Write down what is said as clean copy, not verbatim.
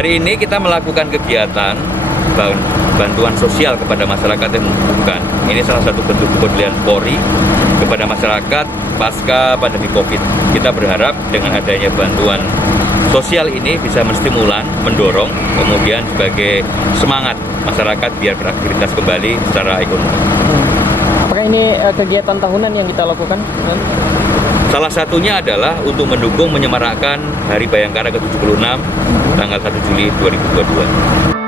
Hari ini kita melakukan kegiatan bantuan sosial kepada masyarakat yang membutuhkan. Ini salah satu bentuk kepedulian Polri kepada masyarakat pasca pandemi Covid. Kita berharap dengan adanya bantuan sosial ini bisa menstimulan, mendorong, kemudian sebagai semangat masyarakat biar beraktivitas kembali secara ekonomi. Apakah ini kegiatan tahunan yang kita lakukan? Salah satunya adalah untuk mendukung menyemarakkan Hari Bayangkara ke-76 tanggal 1 Juli 2022.